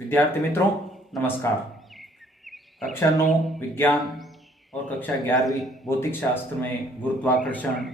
विद्यार्थी मित्रों नमस्कार। कक्षा 9 विज्ञान और कक्षा 11वीं भौतिक शास्त्र में गुरुत्वाकर्षण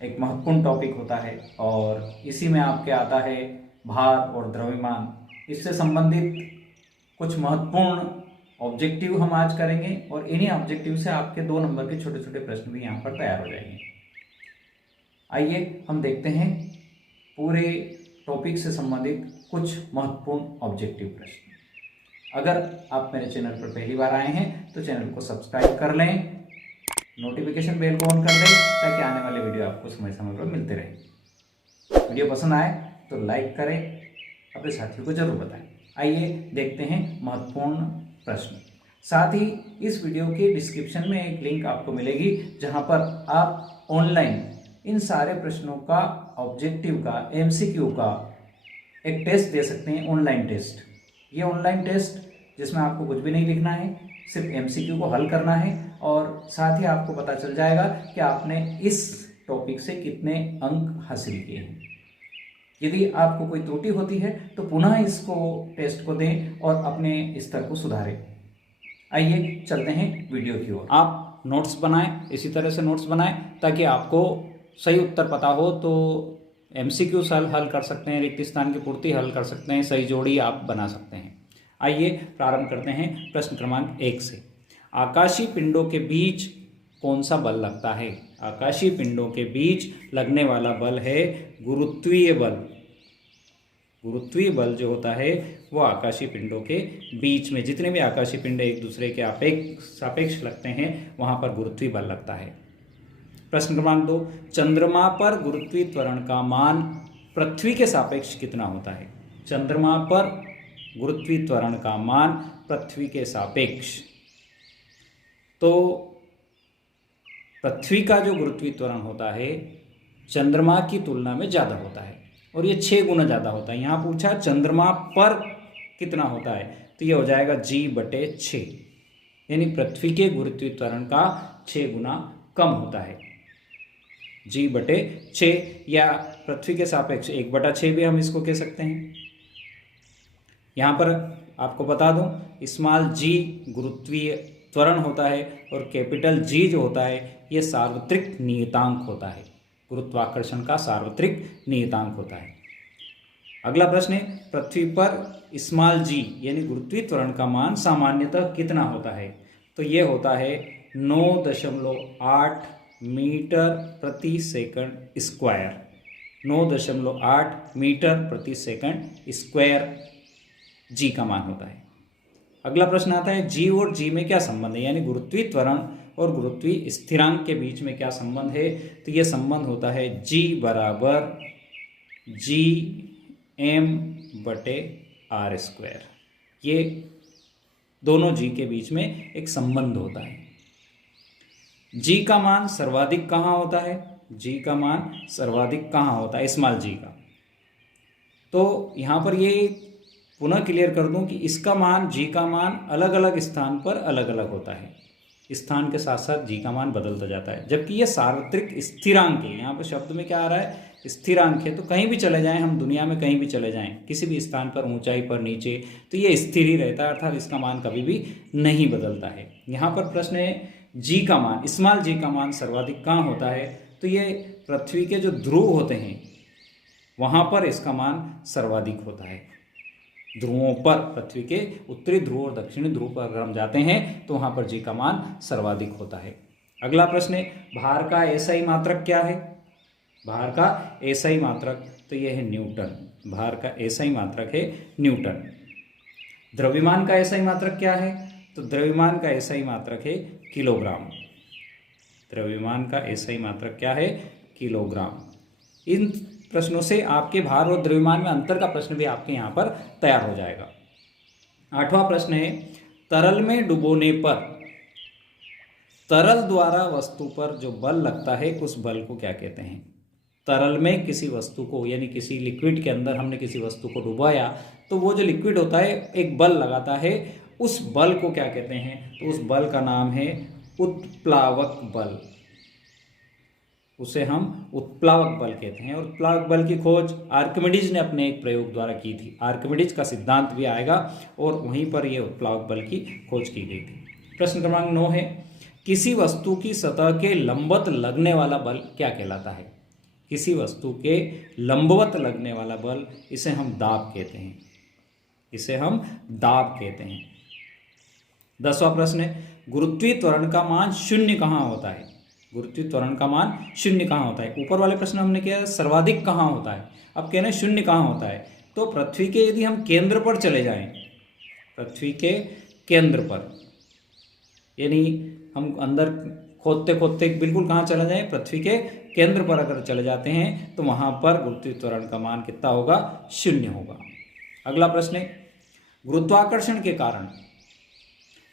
एक महत्वपूर्ण टॉपिक होता है और इसी में आपके आता है भार और द्रव्यमान। इससे संबंधित कुछ महत्वपूर्ण ऑब्जेक्टिव हम आज करेंगे और इन्हीं ऑब्जेक्टिव से आपके 2 नंबर के छोटे छोटे प्रश्न भी यहाँ पर तैयार हो जाएंगे। आइए हम देखते हैं पूरे टॉपिक से संबंधित कुछ महत्वपूर्ण ऑब्जेक्टिव प्रश्न। अगर आप मेरे चैनल पर पहली बार आए हैं तो चैनल को सब्सक्राइब कर लें, नोटिफिकेशन बेल को ऑन कर दें ताकि आने वाले वीडियो आपको समय समय पर मिलते रहे। वीडियो पसंद आए तो लाइक करें, अपने साथियों को जरूर बताएं। आइए देखते हैं महत्वपूर्ण प्रश्न। साथ ही इस वीडियो के डिस्क्रिप्शन में एक लिंक आपको मिलेगी जहां पर आप ऑनलाइन इन सारे प्रश्नों का ऑब्जेक्टिव का एमसीक्यू का एक टेस्ट दे सकते हैं। ऑनलाइन टेस्ट, ये ऑनलाइन टेस्ट जिसमें आपको कुछ भी नहीं लिखना है, सिर्फ एमसीक्यू को हल करना है और साथ ही आपको पता चल जाएगा कि आपने इस टॉपिक से कितने अंक हासिल किए हैं। यदि आपको कोई त्रुटि होती है तो पुनः इसको टेस्ट को दें और अपने स्तर को सुधारें। आइए चलते हैं वीडियो की ओर। आप नोट्स बनाएं, इसी तरह से नोट्स बनाएं ताकि आपको सही उत्तर पता हो तो एमसीक्यू हल कर सकते हैं, रिक्त स्थान की पूर्ति हल कर सकते हैं, सही जोड़ी आप बना सकते हैं। आइए प्रारंभ करते हैं प्रश्न क्रमांक 1 से। आकाशीय पिंडों के बीच कौन सा बल लगता है? आकाशीय पिंडों के बीच लगने वाला बल है गुरुत्वीय बल। गुरुत्वीय बल जो होता है वो आकाशीय पिंडों के बीच में, जितने भी आकाशीय पिंड एक दूसरे के सापेक्ष लगते हैं वहां पर गुरुत्वीय बल लगता है। प्रश्न क्रमांक 2, चंद्रमा पर गुरुत्वीय त्वरण का मान पृथ्वी के सापेक्ष कितना होता है? चंद्रमा पर गुरुत्वीय त्वरण का मान पृथ्वी के सापेक्ष, तो पृथ्वी का जो गुरुत्वीय त्वरण होता है चंद्रमा की तुलना में ज़्यादा होता है और ये 6 गुना ज़्यादा होता है। यहाँ पूछा चंद्रमा पर कितना होता है तो ये हो जाएगा G/6, यानी पृथ्वी के गुरुत्वीय त्वरण का 6 गुना कम होता है। G/6 या पृथ्वी के सापेक्ष 1/6 भी हम इसको कह सकते हैं। यहाँ पर आपको बता दूं स्मॉल g गुरुत्वीय त्वरण होता है और कैपिटल G जो होता है ये सार्वत्रिक नियतांक होता है, गुरुत्वाकर्षण का सार्वत्रिक नियतांक होता है। अगला प्रश्न है, पृथ्वी पर स्मॉल g यानी गुरुत्वीय त्वरण का मान सामान्यतः कितना होता है? तो ये होता है 9.8 मीटर प्रति सेकंड स्क्वायर। 9.8 मीटर प्रति सेकंड स्क्वायर जी का मान होता है। अगला प्रश्न आता है जी और जी में क्या संबंध है, यानी गुरुत्वीय त्वरण और गुरुत्वीय स्थिरांक के बीच में क्या संबंध है? तो ये संबंध होता है G बराबर Gm/r²। ये दोनों G के बीच में एक संबंध होता है। G का मान सर्वाधिक कहाँ होता है? G का मान सर्वाधिक कहाँ होता है? स्मॉल g का। तो यहाँ पर ये पुनः क्लियर कर दूं कि इसका मान G का मान अलग अलग स्थान पर अलग अलग होता है। स्थान के साथ साथ G का मान बदलता जाता है, जबकि ये सार्वत्रिक स्थिरांक है। यहाँ पर शब्द में क्या आ रहा है? स्थिरांक है। तो कहीं भी चले जाएं हम, दुनिया में कहीं भी चले जाएं, किसी भी स्थान पर, ऊंचाई पर, नीचे, तो ये स्थिर ही रहता है, अर्थात इसका मान कभी भी नहीं बदलता है। यहाँ पर प्रश्न है G का मान, स्मॉल g का मान सर्वाधिक कहाँ होता है? तो ये पृथ्वी के जो ध्रुव होते हैं वहाँ पर इसका मान सर्वाधिक होता है। ध्रुवों पर, पृथ्वी के उत्तरी ध्रुव और दक्षिणी ध्रुव पर अगर हम जाते हैं तो वहाँ पर G का मान सर्वाधिक होता है। अगला प्रश्न है, भार का एसआई मात्रक क्या है? भार का एसआई मात्रक तो यह है न्यूटन। भार का एसआई मात्रक है न्यूटन। द्रव्यमान का एसआई मात्रक क्या है? तो द्रव्यमान का एसआई मात्रक है किलोग्राम। द्रव्यमान का एसआई मात्रक क्या है? किलोग्राम। इन प्रश्नों से आपके भार और द्रव्यमान में अंतर का प्रश्न भी आपके यहाँ पर तैयार हो जाएगा। 8वां प्रश्न है, तरल में डुबोने पर तरल द्वारा वस्तु पर जो बल लगता है उस बल को क्या कहते हैं? तरल में किसी वस्तु को, यानी किसी लिक्विड के अंदर हमने किसी वस्तु को डुबाया तो वो जो लिक्विड होता है एक बल लगाता है, उस बल को क्या कहते हैं? तो उस बल का नाम है उत्प्लावक बल। उसे हम उत्प्लावक बल कहते हैं। और उत्प्लावक बल की खोज आर्किमिडीज ने अपने एक प्रयोग द्वारा की थी। आर्किमिडीज का सिद्धांत भी आएगा और वहीं पर यह उत्प्लावक बल की खोज की गई थी। प्रश्न क्रमांक 9 है, किसी वस्तु की सतह के लंबवत लगने वाला बल क्या कहलाता है? किसी वस्तु के लंबवत लगने वाला बल, इसे हम दाब कहते हैं। इसे हम दाब कहते हैं। 10वां प्रश्न है, गुरुत्वीय त्वरण का मान शून्य कहाँ होता है? गुरुत्वीय त्वरण का मान शून्य कहाँ होता है? ऊपर वाले प्रश्न हमने किया सर्वाधिक कहाँ होता है, अब कहना है शून्य कहाँ होता है। तो पृथ्वी के यदि हम केंद्र पर चले जाएं, पृथ्वी के केंद्र पर, यानी हम अंदर खोदते खोदते बिल्कुल कहाँ चले जाएं, पृथ्वी के केंद्र पर अगर चले जाते हैं तो वहां पर गुरुत्वीय त्वरण का मान कितना होगा? शून्य होगा। अगला प्रश्न है, गुरुत्वाकर्षण के कारण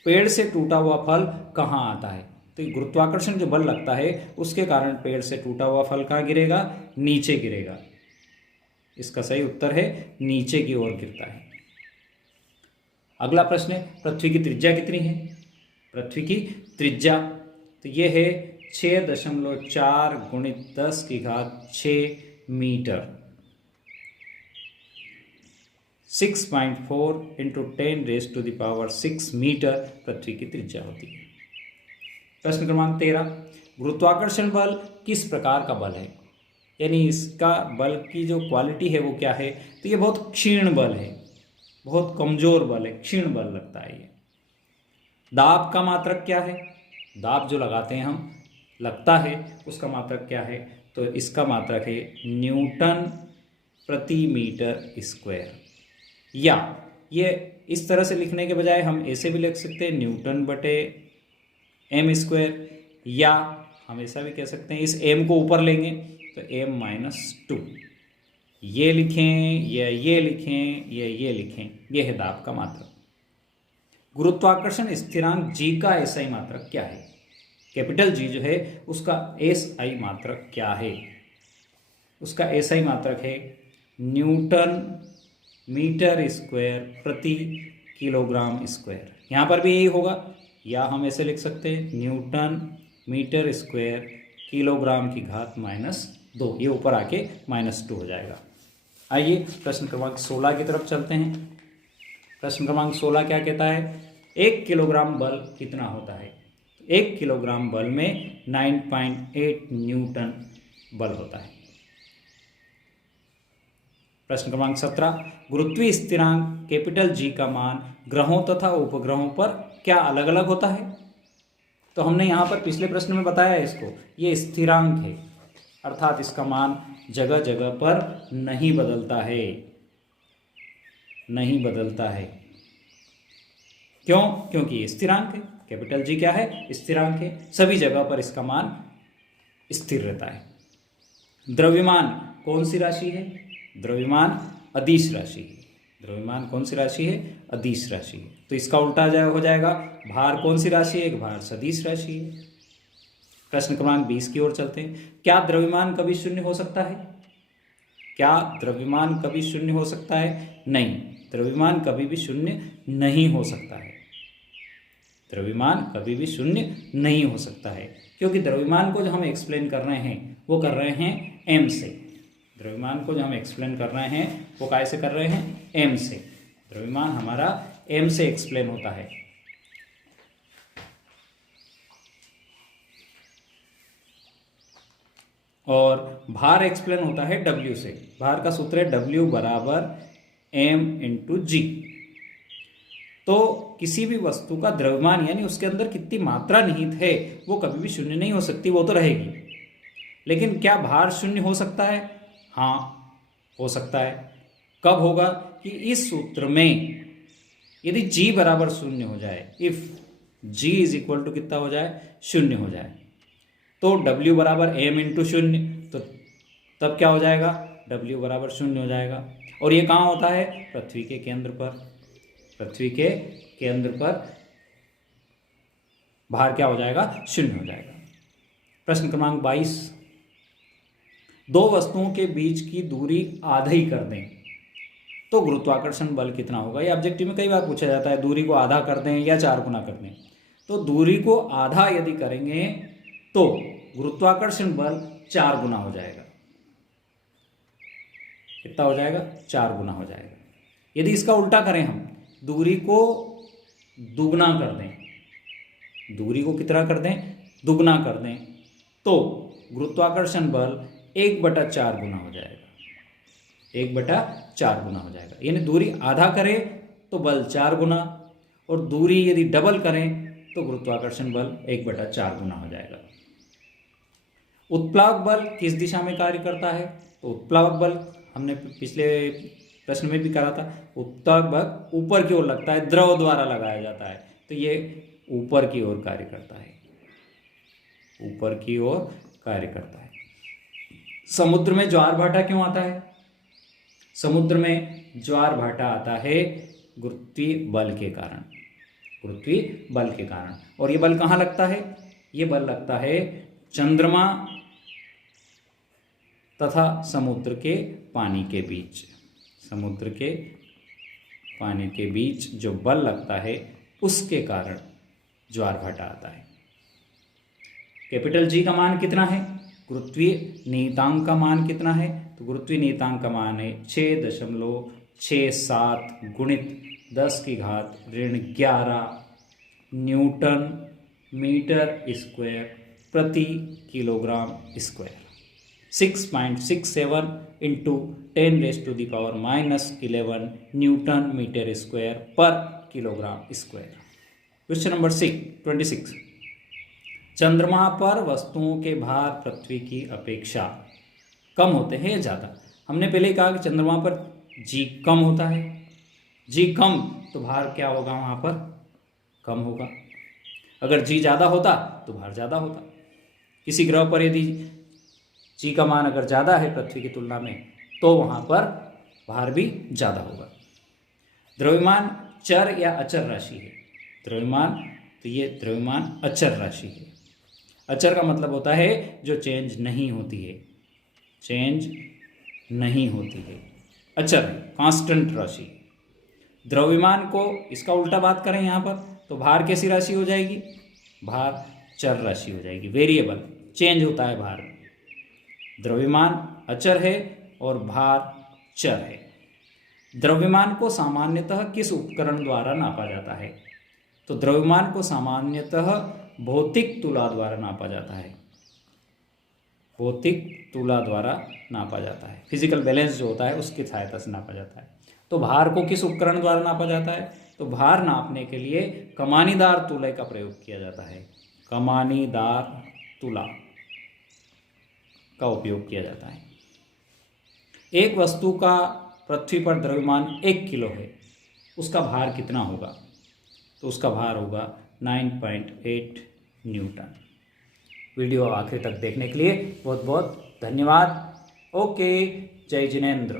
पेड़ से टूटा हुआ फल कहाँ आता है? तो गुरुत्वाकर्षण जो बल लगता है उसके कारण पेड़ से टूटा हुआ फल कहाँ गिरेगा? नीचे गिरेगा। इसका सही उत्तर है नीचे की ओर गिरता है। अगला प्रश्न है, पृथ्वी की त्रिज्या कितनी है? पृथ्वी की त्रिज्या तो ये है 6.4 × 10⁶ मीटर। 6.4 × 10⁶ मीटर पृथ्वी की त्रिज्या होती है। प्रश्न क्रमांक 13, गुरुत्वाकर्षण बल किस प्रकार का बल है? यानी इसका बल की जो क्वालिटी है वो क्या है? तो ये बहुत क्षीण बल है, बहुत कमजोर बल है, क्षीण बल लगता है ये। दाब का मात्रक क्या है? दाब जो लगाते हैं हम, लगता है, उसका मात्रक क्या है? तो इसका मात्रक है न्यूटन प्रति मीटर स्क्वायर। या ये इस तरह से लिखने के बजाय हम ऐसे भी लिख सकते हैं न्यूटन बटे m², या हम ऐसा भी कह सकते हैं इस m को ऊपर लेंगे तो m-2, ये लिखें या ये लिखें या ये लिखें, ये है दाब का मात्रक। गुरुत्वाकर्षण स्थिरांक g का SI मात्रक क्या है? कैपिटल G जो है उसका SI मात्रक क्या है? उसका SI मात्रक है न्यूटन मीटर स्क्वायर प्रति किलोग्राम स्क्वायर। यहाँ पर भी यही होगा, या हम ऐसे लिख सकते हैं न्यूटन मीटर स्क्वायर किलोग्राम की घात -2, ये ऊपर आके -2 हो जाएगा। आइए प्रश्न क्रमांक 16 की तरफ चलते हैं। प्रश्न क्रमांक 16 क्या कहता है? 1 किलोग्राम बल कितना होता है? 1 किलोग्राम बल में 9.8 न्यूटन बल होता है। प्रश्न क्रमांक 17, गुरुत्वीय स्थिरांक कैपिटल G का मान ग्रहों तथा उपग्रहों पर क्या अलग अलग होता है? तो हमने यहाँ पर पिछले प्रश्न में बताया है इसको, ये स्थिरांक है, अर्थात इसका मान जगह जगह पर नहीं बदलता है, नहीं बदलता है। क्यों? क्योंकि ये स्थिरांक है। कैपिटल G क्या है? स्थिरांक है, सभी जगह पर इसका मान स्थिर रहता है। द्रव्यमान कौन सी राशि है? द्रव्यमान अदिश राशि है। द्रव्यमान कौन सी राशि है? अदिश राशि है। तो इसका उल्टा हो जाएगा, भार कौन सी राशि है? एक भार सदिश राशि है। प्रश्न क्रमांक 20 की ओर चलते हैं। क्या द्रव्यमान कभी शून्य हो सकता है? क्या द्रव्यमान कभी शून्य हो सकता है? नहीं, द्रव्यमान कभी भी शून्य नहीं हो सकता है। द्रव्यमान कभी भी शून्य नहीं हो सकता है, क्योंकि द्रव्यमान को जो हम एक्सप्लेन कर रहे हैं वो कर रहे हैं m से। द्रव्यमान को जो हम एक्सप्लेन कर रहे हैं वो कैसे कर रहे हैं? m से। द्रव्यमान हमारा m से एक्सप्लेन होता है। और भार एक्सप्लेन होता है W से। भार का सूत्र है W बराबर m×G। तो किसी भी वस्तु का द्रव्यमान यानी उसके अंदर कितनी मात्रा निहित है वो कभी भी शून्य नहीं हो सकती, वो तो रहेगी। लेकिन क्या भार शून्य हो सकता है? हाँ, हो सकता है। कब होगा? कि इस सूत्र में यदि G बराबर शून्य हो जाए, if G is equal to कितना हो जाए? शून्य हो जाए, तो W बराबर m×0, तो तब क्या हो जाएगा? W बराबर शून्य हो जाएगा। और ये कहाँ होता है? पृथ्वी के केंद्र पर। पृथ्वी के केंद्र पर भार क्या हो जाएगा? शून्य हो जाएगा। प्रश्न क्रमांक 22, दो वस्तुओं के बीच की दूरी आधा ही कर दें तो गुरुत्वाकर्षण बल कितना होगा? ये ऑब्जेक्टिव में कई बार पूछा जाता है, दूरी को आधा कर दें या 4 गुना कर दें। तो दूरी को आधा यदि करेंगे तो गुरुत्वाकर्षण बल 4 गुना हो जाएगा। कितना हो जाएगा? 4 गुना हो जाएगा। यदि इसका उल्टा करें, हम दूरी को दुगना कर दें, दूरी को कितना कर दें? दुगना कर दें, तो गुरुत्वाकर्षण बल 1/4 गुना हो जाएगा। 1/4 गुना हो जाएगा। यानी दूरी आधा करें तो बल 4 गुना, और दूरी यदि डबल करें तो गुरुत्वाकर्षण बल 1/4 गुना हो जाएगा। उत्प्लावक बल किस दिशा में कार्य करता है? तो उत्प्लावक बल हमने पिछले प्रश्न में भी करा था। उत्प्लावक बल ऊपर की ओर लगता है, द्रव द्वारा लगाया जाता है, तो ये ऊपर की ओर कार्य करता है, ऊपर की ओर कार्य करता है। समुद्र में ज्वार भाटा क्यों आता है? समुद्र में ज्वार भाटा आता है गुरुत्वीय बल के कारण, गुरुत्वीय बल के कारण। और ये बल कहाँ लगता है? ये बल लगता है चंद्रमा तथा समुद्र के पानी के बीच। समुद्र के पानी के बीच जो बल लगता है उसके कारण ज्वार भाटा आता है। कैपिटल जी का मान कितना है? गुरुत्वीय नियतांक का मान कितना है? तो गुरुत्वीय नियतांक का मान है 6.67 गुणित 10⁻11 न्यूटन मीटर स्क्वायर प्रति kilogram square. 6.67 into 10⁻⁻11 newton metre square पर किलोग्राम स्क्वायर। Question number 26। चंद्रमा पर वस्तुओं के भार पृथ्वी की अपेक्षा कम होते हैं या ज़्यादा? हमने पहले कहा कि चंद्रमा पर जी कम होता है, जी कम तो भार क्या होगा? वहाँ पर कम होगा। अगर जी ज़्यादा होता तो भार ज़्यादा होता। किसी ग्रह पर यदि जी का मान अगर ज़्यादा है पृथ्वी की तुलना में, तो वहाँ पर भार भी ज़्यादा होगा। द्रव्यमान चर या अचर राशि है? द्रव्यमान, तो ये द्रव्यमान अचर राशि है। अचर का मतलब होता है जो चेंज नहीं होती है, चेंज नहीं होती है, अचर है, कांस्टेंट राशि। द्रव्यमान को इसका उल्टा बात करें यहाँ पर, तो भार कैसी राशि हो जाएगी? भार चर राशि हो जाएगी, वेरिएबल, चेंज होता है भार। द्रव्यमान अचर है और भार चर है। द्रव्यमान को सामान्यतः किस उपकरण द्वारा नापा जाता है? तो द्रव्यमान को सामान्यतः भौतिक तुला द्वारा नापा जाता है, भौतिक तुला द्वारा नापा जाता है। फिजिकल बैलेंस जो होता है उसकी सहायता से नापा जाता है। तो भार को किस उपकरण द्वारा नापा जाता है? तो भार नापने के लिए कमानीदार तुले का प्रयोग किया जाता है, कमानीदार तुला का उपयोग किया जाता है। एक वस्तु का पृथ्वी पर द्रव्यमान 1 किलो है, उसका भार कितना होगा? तो उसका भार होगा 9.8 न्यूटन। वीडियो आखिर तक देखने के लिए बहुत बहुत धन्यवाद। ओके, जय जिनेंद्र।